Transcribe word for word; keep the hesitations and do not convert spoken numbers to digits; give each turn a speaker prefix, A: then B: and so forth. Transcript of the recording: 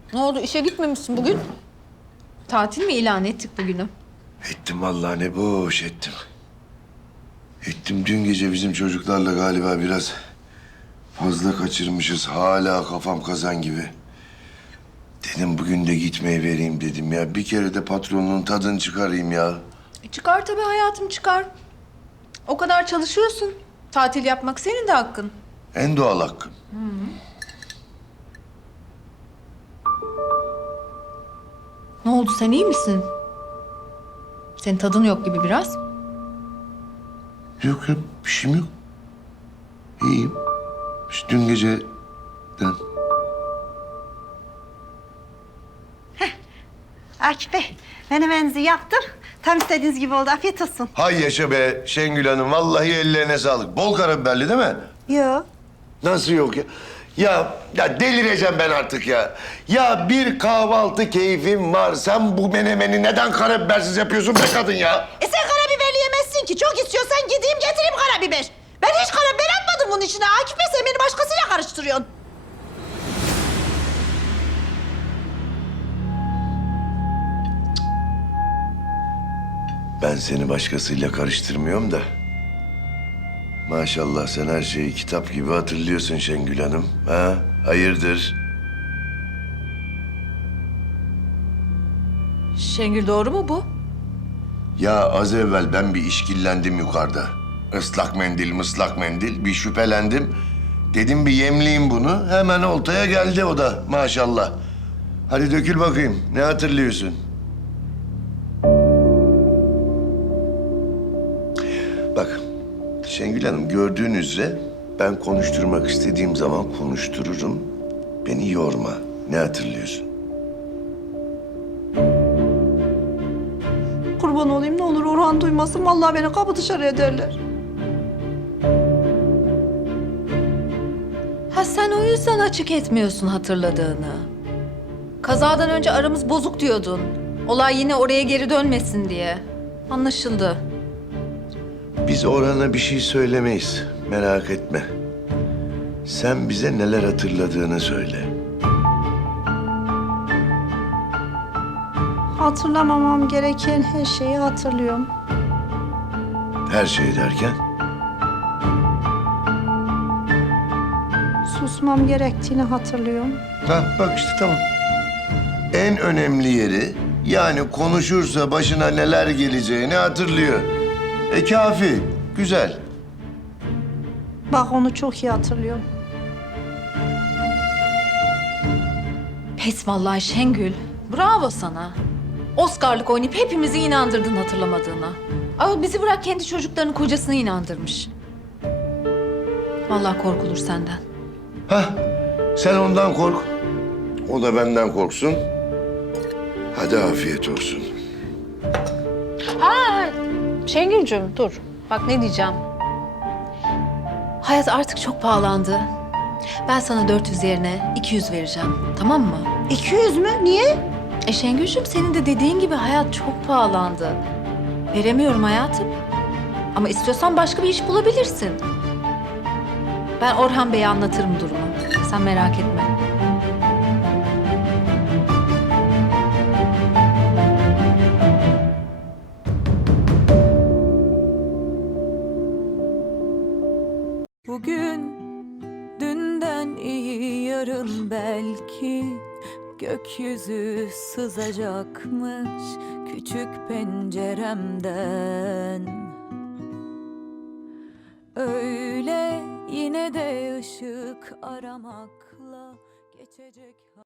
A: Ne oldu, işe gitmemişsin bugün? Tatil mi ilan ettik bugünü?
B: Ettim vallahi, ne boş ettim. Ettim, dün gece bizim çocuklarla galiba biraz fazla kaçırmışız. Hala kafam kazan gibi. Dedim bugün de gitmeyi vereyim dedim ya. Bir kere de patronun tadını çıkarayım ya.
A: E çıkar tabii hayatım, çıkar. O kadar çalışıyorsun. Tatil yapmak senin de hakkın.
B: En doğal hakkım.
A: Ne oldu, sen iyi misin? Senin tadın yok gibi biraz.
B: Yok yok, bir şeyim yok. İyiyim. İşte dün geceden.
C: Akif Bey, menemenizi yaptım. Tam istediğiniz gibi oldu. Afiyet olsun.
B: Hay yaşa be Şengül Hanım. Vallahi ellerine sağlık. Bol karabiberli değil mi?
C: Yo.
B: Nasıl yok ya? Ya, ya delireceğim ben artık ya. Ya bir kahvaltı keyfim var. Sen bu menemeni neden karabibersiz yapıyorsun be kadın ya?
C: E sen karabiberli yemezsin ki. Çok istiyorsan gideyim getireyim karabiber. Ben hiç karabiber atmadım bunun içine. Akif Bey, sen beni başkasıyla karıştırıyorsun.
B: Ben seni başkasıyla karıştırmıyorum da. Maşallah sen her şeyi kitap gibi hatırlıyorsun Şengül Hanım. Ha? Hayırdır?
A: Şengül, doğru mu bu?
B: Ya az evvel ben bir işkillendim yukarıda. Islak mendil, mıslak mendil. Bir şüphelendim. Dedim bir yemleyeyim bunu. Hemen oltaya geldi o da maşallah. Hadi dökül bakayım. Ne hatırlıyorsun? Bak Şengül Hanım, gördüğünüz üzere ben konuşturmak istediğim zaman konuştururum. Beni yorma. Ne hatırlıyorsun?
C: Kurban olayım, ne olur Orhan duymasın. Vallahi beni kapı dışarı ederler.
A: Ha, sen o yüzden açık etmiyorsun hatırladığını. Kazadan önce aramız bozuk diyordun. Olay yine oraya geri dönmesin diye. Anlaşıldı.
B: Biz Orhan'a bir şey söylemeyiz. Merak etme. Sen bize neler hatırladığını söyle.
C: Hatırlamamam gereken her şeyi hatırlıyorum.
B: Her şey derken?
C: Susmam gerektiğini hatırlıyorum.
B: Ha bak işte tamam. En önemli yeri, yani konuşursa başına neler geleceğini hatırlıyor. E kafi, güzel.
C: Bak, onu çok iyi hatırlıyorum.
A: Pes vallahi Şengül. Bravo sana. Oscar'lık oynayıp hepimizi inandırdın hatırlamadığına. Ama bizi bırak, kendi çocuklarının kocasını inandırmış. Vallahi korkulur senden.
B: Hah, sen ondan kork. O da benden korksun. Hadi afiyet olsun.
A: Ha, Şengül'cüğüm dur. Bak ne diyeceğim. Hayat artık çok pahalandı. Ben sana dört yüz yerine iki yüz vereceğim. Tamam mı?
C: İki yüz mü? Niye?
A: E Şengül'cüğüm, senin de dediğin gibi hayat çok pahalandı. Veremiyorum hayatım. Ama istiyorsan başka bir iş bulabilirsin. Ben Orhan Bey'e anlatırım durumu. Sen merak etme.
D: Bugün dünden iyi, yarın belki gökyüzü sızacakmış küçük penceremden. Öyle yine de ışık aramakla geçecek.